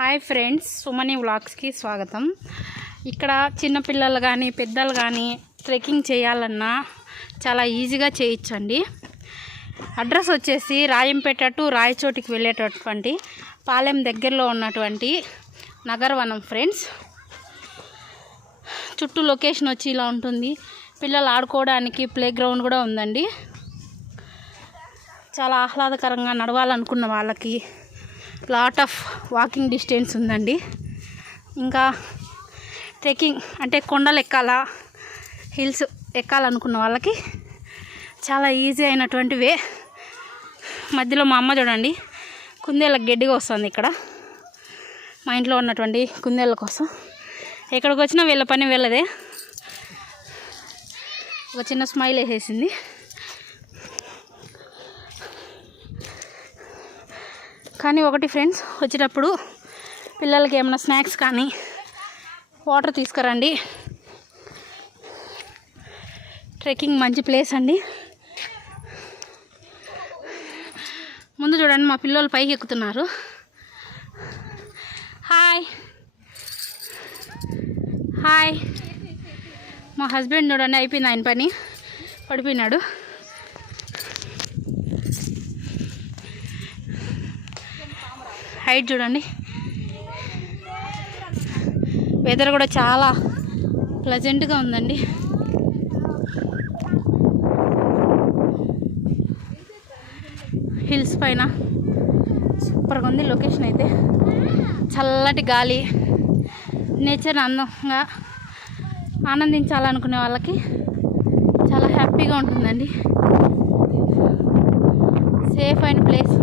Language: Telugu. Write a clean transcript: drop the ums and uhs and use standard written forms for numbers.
హాయ్ ఫ్రెండ్స్, సుమని వ్లాగ్స్కి స్వాగతం. ఇక్కడ చిన్నపిల్లలు కానీ పెద్దలు కానీ ట్రెక్కింగ్ చేయాలన్నా చాలా ఈజీగా చేయొచ్చండి. అడ్రస్ వచ్చేసి రాయంపేట టు రాయచోటికి వెళ్ళేటటువంటి పాలెం దగ్గరలో ఉన్నటువంటి నగరవనం ఫ్రెండ్స్. చుట్టూ లొకేషన్ వచ్చి ఇలా ఉంటుంది. పిల్లలు ఆడుకోవడానికి ప్లే గ్రౌండ్ కూడా ఉందండి. చాలా ఆహ్లాదకరంగా నడవాలనుకున్న వాళ్ళకి లాట్ ఆఫ్ వాకింగ్ డిస్టెన్స్ ఉందండి. ఇంకా ట్రెక్కింగ్ అంటే కొండలు ఎక్కాలా, హిల్స్ ఎక్కాలనుకున్న వాళ్ళకి చాలా ఈజీ అయినటువంటి వే. మధ్యలో మా అమ్మ చూడండి కుందేళ్ళకి గడ్డిగా వస్తుంది. ఇక్కడ మా ఇంట్లో ఉన్నటువంటి కుందేళ్ళ కోసం ఎక్కడికి వచ్చినా వీళ్ళ పని వీళ్ళదే. ఒక చిన్న స్మైల్ వేసేసింది. కానీ ఒకటి ఫ్రెండ్స్, వచ్చేటప్పుడు పిల్లలకి ఏమైనా స్నాక్స్ కానీ వాటర్ తీసుకురండి. ట్రెక్కింగ్ మంచి ప్లేస్ అండి. ముందు చూడండి మా పిల్లలు పైకి ఎక్కుతున్నారు. Hi hi. మా హస్బెండ్ చూడండి అయిపోయింది ఆయన పని, పడిపోయినాడు. హైట్ చూడండి. వెదర్ కూడా చాలా ప్లెజెంట్గా ఉందండి. హిల్స్ పైన సూపర్గా ఉంది లొకేషన్ అయితే. చల్లటి గాలి, నేచర్ అందంగా ఆనందించాలనుకునే వాళ్ళకి చాలా హ్యాపీగా ఉంటుందండి. సేఫ్ అయిన ప్లేస్.